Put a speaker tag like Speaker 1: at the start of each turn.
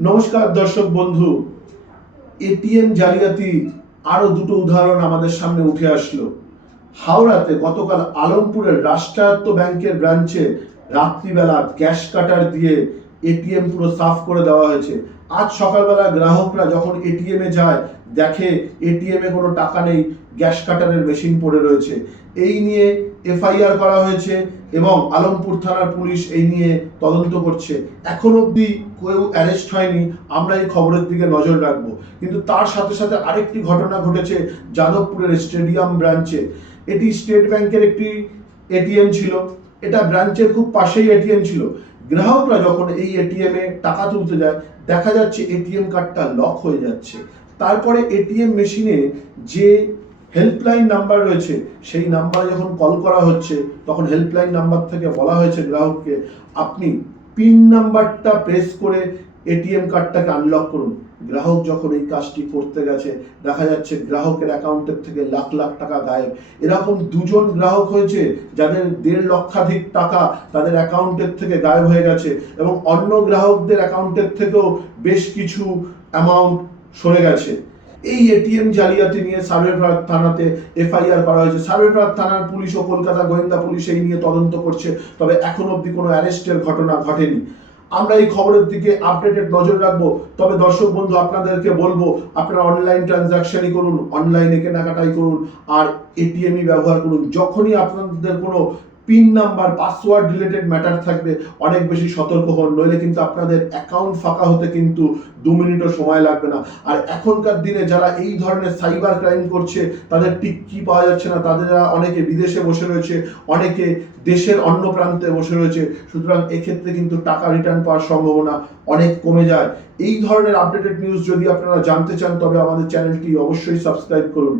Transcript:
Speaker 1: নমস্কার দর্শক বন্ধু এটিএম জালিয়াতি আরও দুটো উদাহরণ আমাদের সামনে উঠে আসলো। হাওড়াতে গতকাল আলমপুরের রাষ্ট্রায়ত্ত ব্যাংকের ব্রাঞ্চে রাত্রিবেলা ক্যাশ কাটার দিয়ে এটিএম পুরো সাফ করে দেওয়া হয়েছে। আজ সকালবেলা গ্রাহকরা যখন এটিএমে যায়, দেখে এটিএমে কোনো টাকা নেই, গ্যাস কাটারের মেশিন পড়ে রয়েছে। এই নিয়ে এফআইআর করা হয়েছে এবং আলমপুর থানার পুলিশ এই নিয়ে তদন্ত করছে। এখন অবধি কেউ অ্যারেস্ট হয়নি, আমরা এই খবরের দিকে নজর রাখব। কিন্তু তার সাথে সাথে আরেকটি ঘটনা ঘটেছে যাদবপুরের স্টেডিয়াম ব্রাঞ্চে। এটি স্টেট ব্যাংকের একটি এটিএম ছিল। এটা ব্রাঞ্চের খুব পাশেই এটিএম ছিল। গ্রাহকরা যখন এই এটিএম এ টাকা তুলতে যায়, দেখা যাচ্ছে এটিএম কার্ডটা লক হয়ে যাচ্ছে। তারপরে এটিএম মেশিনে যে হেল্পলাইন নাম্বার রয়েছে, সেই নাম্বারে যখন কল করা হচ্ছে, তখন হেল্পলাইন নাম্বার থেকে বলা হয়েছে গ্রাহককে, আপনি পিন নাম্বারটা প্রেস করে এটিএম কার্ডটাকে আনলক করুন। গ্রাহক যখন এই কাজটি করতে গেছে, দেখা যাচ্ছে গ্রাহকের অ্যাকাউন্টের থেকে লাখ লাখ টাকা গায়েব। এরকম দুজন গ্রাহক হয়েছে, যাদের দেড় লক্ষাধিক টাকা তাদের অ্যাকাউন্টের থেকে গায়েব হয়ে গেছে এবং অন্য গ্রাহকদের অ্যাকাউন্টের থেকেও বেশ কিছু অ্যামাউন্ট সরে গেছে। এই এটিএম জালিয়াতি নিয়ে সার্ভেপাড়া থানাতে এফআইআর করা হয়েছে। সার্ভেপাড়া থানার পুলিশ ও কলকাতা গোয়েন্দা পুলিশ এই নিয়ে তদন্ত করছে, তবে এখন অবধি কোনো অ্যারেস্টের ঘটনা ঘটেনি। আমরা এই খবরের দিকে আপডেটেড নজর রাখব। তবে দর্শক বন্ধু, আপনাদেরকে বলব, আপনারা অনলাইন ট্রানজাকশনই করুন অনলাইনে কেনাকাটাই করুন, আর এটিএমই ব্যবহার করুন। যখনই আপনাদের কোনো PIN number password related matter থাকবে, অনেক বেশি সতর্ক হন, নইলে কিন্তু আপনাদের অ্যাকাউন্ট ফাঁকা হতে কিন্তু দু মিনিটও সময় লাগবে না। আর এখনকার দিনে যারা এই ধরনের সাইবার ক্রাইম করছে, তাদের টিকি পাওয়া যাচ্ছে না, তাদের অনেকে বিদেশে বসে রয়েছে, অনেকে দেশের অন্য প্রান্তে বসে রয়েছে, সুতরাং এক্ষেত্রে কিন্তু টাকা রিটার্ন পাওয়ার সম্ভাবনা অনেক কমে যায়। এই ধরনের আপডেটেড নিউজ যদি আপনারা জানতে চান, তবে আমাদের চ্যানেলটি অবশ্যই সাবস্ক্রাইব করুন।